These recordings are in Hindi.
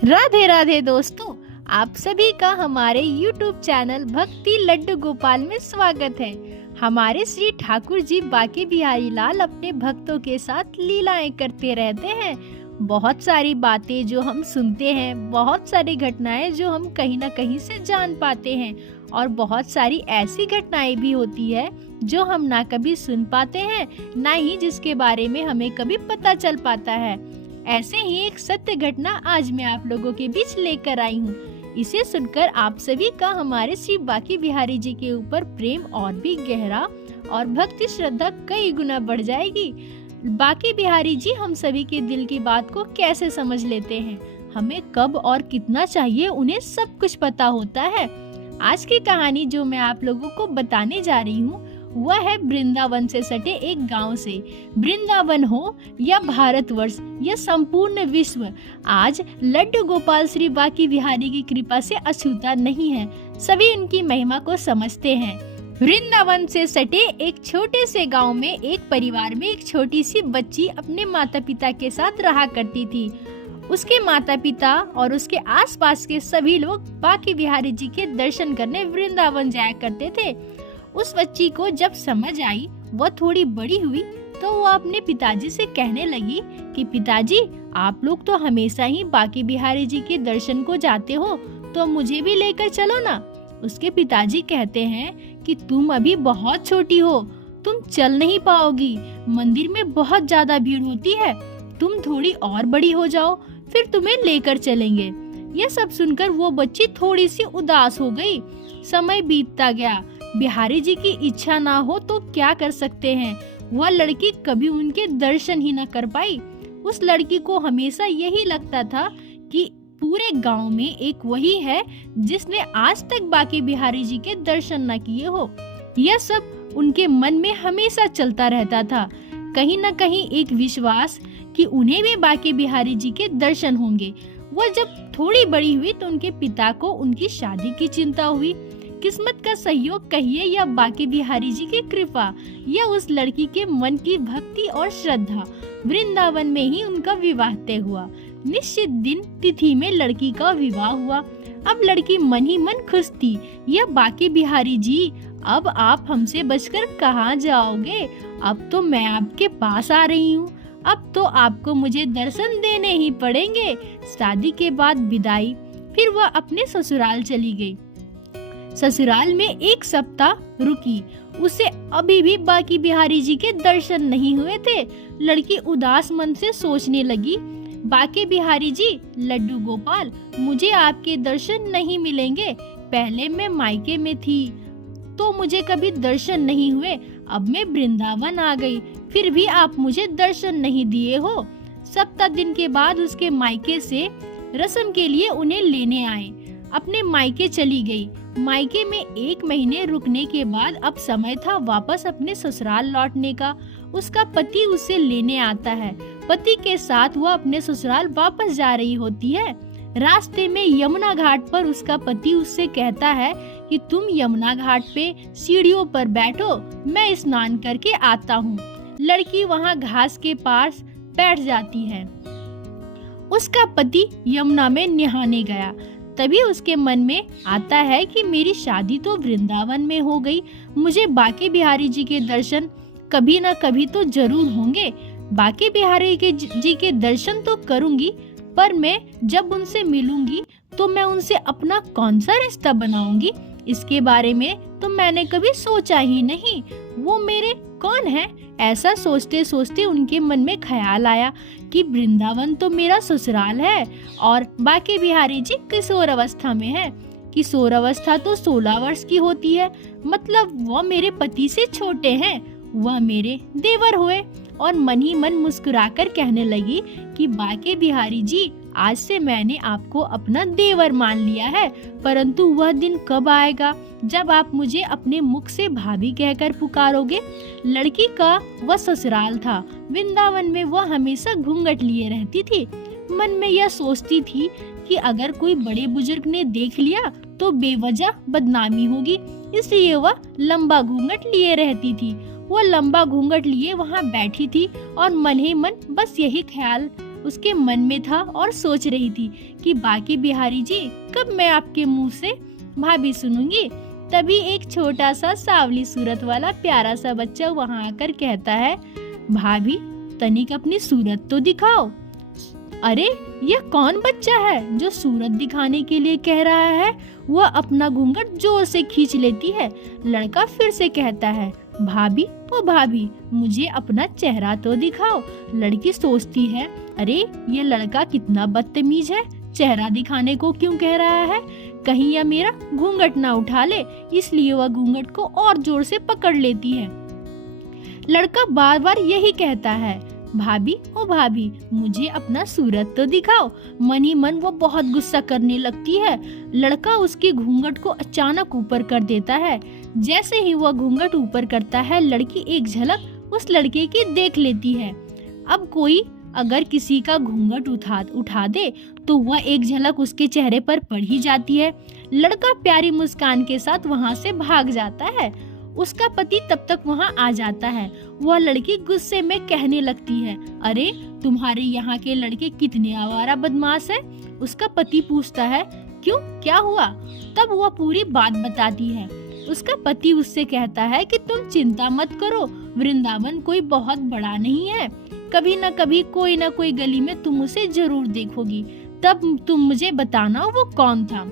राधे राधे दोस्तों, आप सभी का हमारे YouTube चैनल भक्ति लड्डू गोपाल में स्वागत है। हमारे श्री ठाकुर जी बाके बिहारी लाल अपने भक्तों के साथ लीलाएं करते रहते हैं। बहुत सारी बातें जो हम सुनते हैं, बहुत सारी घटनाएं जो हम कहीं ना कहीं से जान पाते हैं और बहुत सारी ऐसी घटनाएं भी होती है जो हम ना कभी सुन पाते हैं, ना ही जिसके बारे में हमें कभी पता चल पाता है। ऐसे ही एक सत्य घटना आज मैं आप लोगों के बीच लेकर आई हूँ। इसे सुनकर आप सभी का हमारे श्री बाके बिहारी जी के ऊपर प्रेम और भी गहरा और भक्ति श्रद्धा कई गुना बढ़ जाएगी। बाके बिहारी जी हम सभी के दिल की बात को कैसे समझ लेते हैं, हमें कब और कितना चाहिए उन्हें सब कुछ पता होता है। आज की कहानी जो मैं आप लोगों को बताने जा रही हूँ वह है वृंदावन से सटे एक गांव से। वृंदावन हो या भारतवर्ष या संपूर्ण विश्व, आज लड्डू गोपाल श्री बाके बिहारी की कृपा से अछूता नहीं है। सभी उनकी महिमा को समझते हैं। वृंदावन से सटे एक छोटे से गांव में एक परिवार में एक छोटी सी बच्ची अपने माता पिता के साथ रहा करती थी। उसके माता पिता और उसके आसपास के सभी लोग बाके बिहारी जी के दर्शन करने वृंदावन जाया करते थे। उस बच्ची को जब समझ आई, वह थोड़ी बड़ी हुई, तो वो अपने पिताजी से कहने लगी कि पिताजी, आप लोग तो हमेशा ही बाके बिहारी जी के दर्शन को जाते हो, तो मुझे भी लेकर चलो ना। उसके पिताजी कहते हैं कि तुम अभी बहुत छोटी हो, तुम चल नहीं पाओगी, मंदिर में बहुत ज्यादा भीड़ होती है, तुम थोड़ी और बड़ी हो जाओ, फिर तुम्हें लेकर चलेंगे। यह सब सुनकर वो बच्ची थोड़ी सी उदास हो गई। समय बीतता गया। बिहारी जी की इच्छा ना हो तो क्या कर सकते हैं, वह लड़की कभी उनके दर्शन ही न कर पाई। उस लड़की को हमेशा यही लगता था कि पूरे गांव में एक वही है जिसने आज तक बाके बिहारी जी के दर्शन न किए हो। यह सब उनके मन में हमेशा चलता रहता था। कहीं न कहीं एक विश्वास कि उन्हें भी बाके बिहारी जी के दर्शन होंगे। वह जब थोड़ी बड़ी हुई तो उनके पिता को उनकी शादी की चिंता हुई। किस्मत का सहयोग कहिए या बाके बिहारी जी की कृपा या उस लड़की के मन की भक्ति और श्रद्धा, वृंदावन में ही उनका विवाह तय हुआ। निश्चित दिन तिथि में लड़की का विवाह हुआ। अब लड़की मन ही मन खुश थी। यह बाके बिहारी जी, अब आप हमसे बचकर कहाँ जाओगे? अब तो मैं आपके पास आ रही हूँ, अब तो आपको मुझे दर्शन देने ही पड़ेंगे। शादी के बाद विदाई। फिर वह अपने ससुराल चली गई। ससुराल में एक सप्ताह रुकी। उसे अभी भी बाके बिहारी जी के दर्शन नहीं हुए थे। लड़की उदास मन से सोचने लगी, बाके बिहारी जी, लड्डू गोपाल, मुझे आपके दर्शन नहीं मिलेंगे। पहले मैं मायके में थी तो मुझे कभी दर्शन नहीं हुए, अब मैं वृंदावन आ गई, फिर भी आप मुझे दर्शन नहीं दिए हो। सप्ताह दिन के बाद उसके मायके से रस्म के लिए उन्हें लेने आए। अपने मायके चली गई। मायके में 1 महीने रुकने के बाद अब समय था वापस अपने ससुराल लौटने का। उसका पति उसे लेने आता है। पति के साथ वह अपने ससुराल वापस जा रही होती है। रास्ते में यमुना घाट पर उसका पति उससे कहता है कि तुम यमुना घाट पे सीढ़ियों पर बैठो, मैं स्नान करके आता हूँ। लड़की वहाँ घास के पास बैठ जाती है। उसका पति यमुना में नहाने गया। तभी उसके मन में आता है कि मेरी शादी तो वृंदावन में हो गई, मुझे बाके बिहारी जी के दर्शन कभी न कभी तो जरूर होंगे। बाके बिहारी जी के दर्शन तो करूंगी, पर मैं जब उनसे मिलूंगी तो मैं उनसे अपना कौन सा रिश्ता बनाऊंगी, इसके बारे में तो मैंने कभी सोचा ही नहीं। वो मेरे कौन है? ऐसा सोचते सोचते उनके मन में ख्याल आया कि वृंदावन तो मेरा ससुराल है और बाके बिहारी जी किशोर अवस्था में है। किशोर अवस्था तो 16 वर्ष की होती है, मतलब वह मेरे पति से छोटे हैं, वह मेरे देवर हुए। और मन ही मन मुस्कुराकर कहने लगी कि बाके बिहारी जी, आज से मैंने आपको अपना देवर मान लिया है, परंतु वह दिन कब आएगा जब आप मुझे अपने मुख से भाभी कहकर पुकारोगे। लड़की का वह ससुराल था। वृंदावन में वह हमेशा घूंघट लिए रहती थी। मन में यह सोचती थी कि अगर कोई बड़े बुजुर्ग ने देख लिया तो बेवजह बदनामी होगी, इसलिए वह लंबा घूंघट लिए रहती थी। वह लंबा घूंघट लिए वहाँ बैठी थी और मन ही मन बस यही ख्याल उसके मन में था और सोच रही थी कि बाकी बिहारी जी कब मैं आपके मुंह से भाभी सुनूंगी। तभी एक छोटा सा सावली सूरत वाला प्यारा सा बच्चा वहाँ आकर कहता है, भाभी तनिक अपनी सूरत तो दिखाओ। अरे यह कौन बच्चा है जो सूरत दिखाने के लिए कह रहा है। वह अपना घूंघट जोर से खींच लेती है। लड़का फिर से कहता है, भाभी ओ भाभी मुझे अपना चेहरा तो दिखाओ। लड़की सोचती है, अरे ये लड़का कितना बदतमीज है, चेहरा दिखाने को क्यों कह रहा है। कहीं यह मेरा घूंघट ना उठा ले, इसलिए वह घूंघट को और जोर से पकड़ लेती है। लड़का बार बार यही कहता है, भाभी ओ भाभी मुझे अपना सूरत तो दिखाओ। मन ही मन वो बहुत गुस्सा करने लगती है। लड़का उसके घूंघट को अचानक ऊपर कर देता है। जैसे ही वह घूंघट ऊपर करता है, लड़की एक झलक उस लड़के की देख लेती है। अब कोई अगर किसी का घूंघट उठा दे तो वह एक झलक उसके चेहरे पर पड़ ही जाती है। लड़का प्यारी मुस्कान के साथ वहाँ से भाग जाता है। उसका पति तब तक वहाँ आ जाता है। वह लड़की गुस्से में कहने लगती है, अरे तुम्हारे यहाँ के लड़के कितने आवारा बदमाश है। उसका पति पूछता है, क्यों क्या हुआ। तब वह पूरी बात बताती है। उसका पति उससे कहता है कि तुम चिंता मत करो, वृंदावन कोई बहुत बड़ा नहीं है, कभी न कभी कोई न कोई गली में तुम उसे जरूर देखोगी, तब तुम मुझे बताना वो कौन था।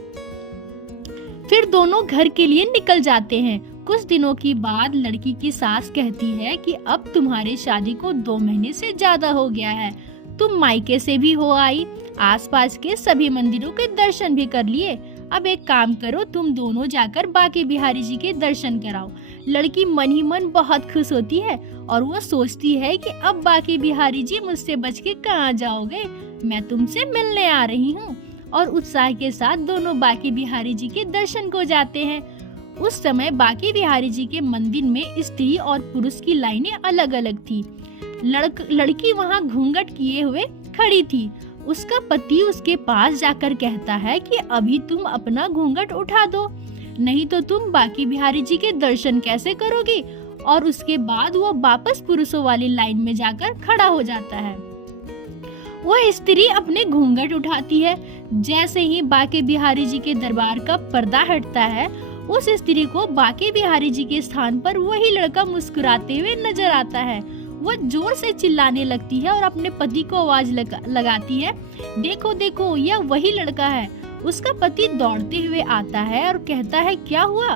फिर दोनों घर के लिए निकल जाते हैं। कुछ दिनों की बाद लड़की की सास कहती है कि अब तुम्हारे शादी को 2 महीने से ज्यादा हो गया है, तुम मायके से भी हो आई, आसपास के सभी मंदिरों के दर्शन भी कर लिए। अब एक काम करो, तुम दोनों जाकर बाके बिहारी जी के दर्शन कराओ। लड़की मन ही मन बहुत खुश होती है और वो सोचती है कि अब बाके बिहारी जी मुझसे बच के कहाँ जाओगे, मैं तुमसे मिलने आ रही हूँ। और उत्साह के साथ दोनों बाके बिहारी जी के दर्शन को जाते हैं। उस समय बाके बिहारी जी के मंदिर में स्त्री और पुरुष की लाइनें अलग अलग थी। लड़की वहाँ घूंघट किए हुए खड़ी थी। उसका पति उसके पास जाकर कहता है कि अभी तुम अपना घूंघट उठा दो, नहीं तो तुम बाके बिहारी जी के दर्शन कैसे करोगी। और उसके बाद वो वापस पुरुषों वाली लाइन में जाकर खड़ा हो जाता है। वह स्त्री अपने घूंघट उठाती है। जैसे ही बाके बिहारी जी के दरबार का पर्दा हटता है, उस स्त्री को बाके बिहारी जी के स्थान पर वही लड़का मुस्कुराते हुए नजर आता है। वह जोर से चिल्लाने लगती है और अपने पति को आवाज लगाती है, देखो देखो यह वही लड़का है। उसका पति दौड़ते हुए आता है और कहता है, क्या हुआ।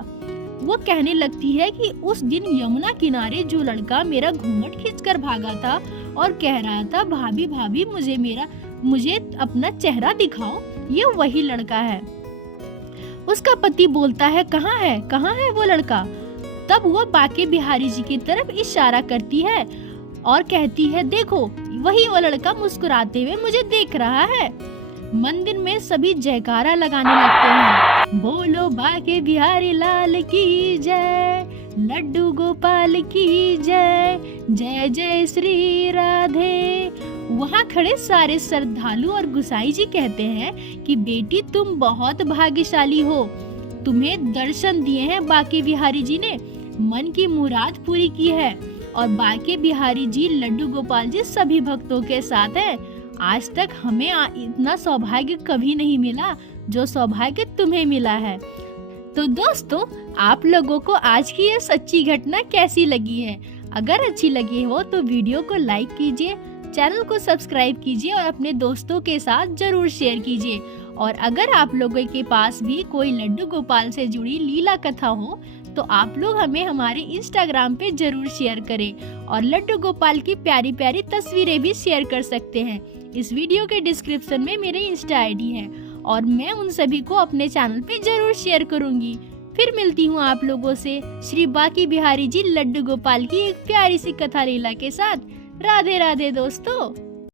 वो कहने लगती है कि उस दिन यमुना किनारे जो लड़का मेरा घूंघट खींचकर भागा था और कह रहा था, भाभी भाभी मुझे अपना चेहरा दिखाओ, ये वही लड़का है। उसका पति बोलता है, कहाँ है वो लड़का। तब वो बाके बिहारी जी की तरफ इशारा करती है और कहती है, देखो वही वो लड़का मुस्कुराते हुए मुझे देख रहा है। मंदिर में सभी जयकारा लगाने लगते हैं, बोलो बाके बिहारी लाल की जय, लड्डू गोपाल की जय, जय जय श्री राधे। वहाँ खड़े सारे श्रद्धालु और गुसाई जी कहते हैं कि बेटी तुम बहुत भाग्यशाली हो, तुम्हें दर्शन दिए हैं बाके बिहारी जी ने, मन की मुराद पूरी की है। और बाके बिहारी जी लड्डू गोपाल जी सभी भक्तों के साथ है। आज तक हमें इतना सौभाग्य कभी नहीं मिला जो सौभाग्य तुम्हें मिला है। तो दोस्तों, आप लोगों को आज की ये सच्ची घटना कैसी लगी है। अगर अच्छी लगी हो तो वीडियो को लाइक कीजिए, चैनल को सब्सक्राइब कीजिए और अपने दोस्तों के साथ जरूर शेयर कीजिए। और अगर आप लोगों के पास भी कोई लड्डू गोपाल से जुड़ी लीला कथा हो तो आप लोग हमें हमारे इंस्टाग्राम पे जरूर शेयर करें और लड्डू गोपाल की प्यारी प्यारी तस्वीरें भी शेयर कर सकते हैं। इस वीडियो के डिस्क्रिप्शन में मेरे इंस्टा आईडी है और मैं उन सभी को अपने चैनल पे जरूर शेयर करूंगी। फिर मिलती हूँ आप लोगों से श्री बाके बिहारी जी लड्डू गोपाल की एक प्यारी सी कथा लीला के साथ। राधे राधे दोस्तों।